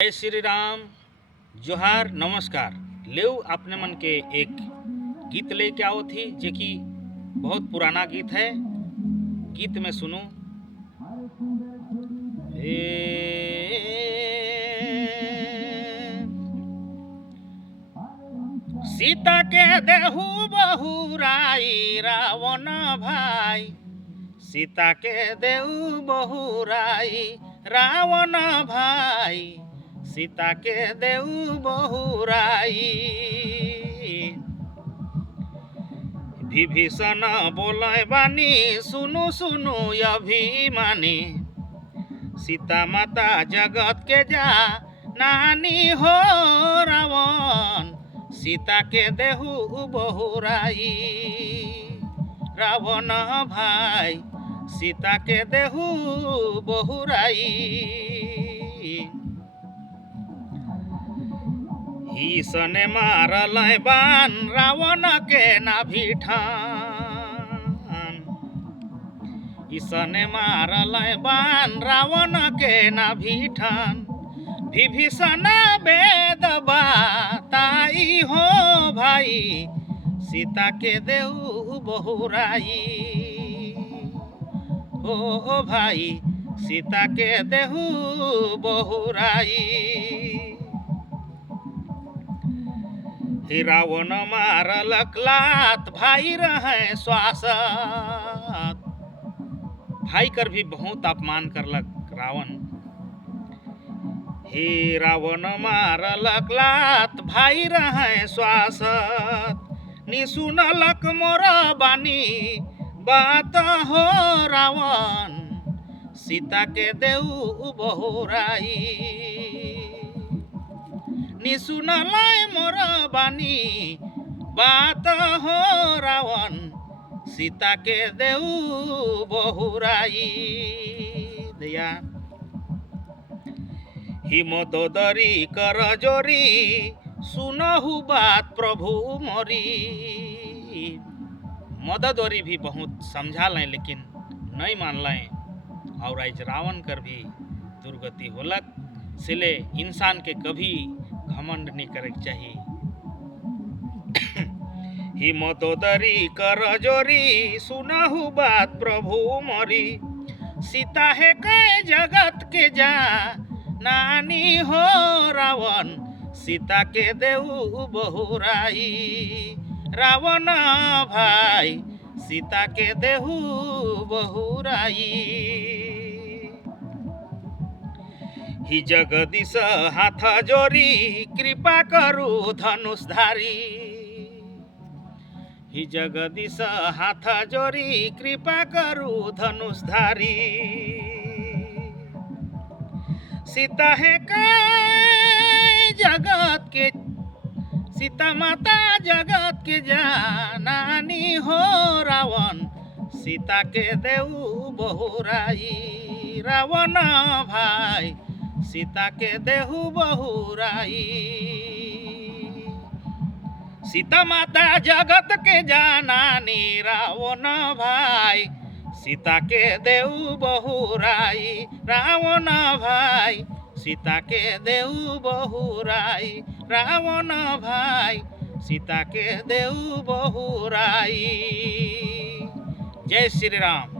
जय श्री राम, जोहार, नमस्कार। लेव अपने मन के एक गीत लेके आओ थी, जो कि बहुत पुराना गीत है। गीत में सुनो। सीता के देहु बहुराई रावण भाई, सीता के देहु बहुराई रावण भाई, सीता के देहु बहुराई। विभीषण बोले बानी सुनु सुनु अभिमानी, सीता माता जगत के जा नानी हो रावण, सीता के देहु बहुराई रावण भाई, सीता के देहु बहुराई। ईसने मारल बान रावण के नाभि ठान, ईसने मारल बान रावण के नाभि ठान। विभीषण वेद बताई हो भाई, सीता के देहु बहुराई हो भाई, सीता के देहु बहुराई। रावण मारलक लात भाई रहे स्वासत, भाई कर भी बहुत अपमान करलक रावण। हे रावण मारलक लात भाई रहे स्वासत, निसुनलक मोर बानी बात हो रावण, सीता के देहु बहुराई। निसुनलै मोर बानी बात हो रावण, सीता के देहु बहुराई। दया हिमोदरी कर जोरी, सुनहु बात प्रभु मोरी। मददोरी भी बहुत समझा लें, लेकिन नहीं मान लें, और आज रावण कर भी दुर्गति होलक। इसलिए इंसान के कभी घमंड नहीं करे चाहिए। हिमोदरी कर जोरी, सुनहु बात प्रभु मोरी, सीता है के जगत के जा नानी हो रावण, सीता के देहु बहुराई रावण भाई, सीता के देहु बहुराई। ही जगदीश हाथ जोरी, कृपा करू धनुषधारी। ही जगदीश हाथ जोरी, कृपा करू धनुषधारी। सीता है के जगत के, सीता माता जगत के जानानी हो रावण, सीता के देहु बहुराई रावण भाई, सीता के देहु बहुराई। सीता माता जगत के जानानी रावण भाई, सीता के देहु बहुराई रावण भाई, सीता के देहु बहुराई रावण भाई, सीता के देहु बहुराई। जय श्री राम।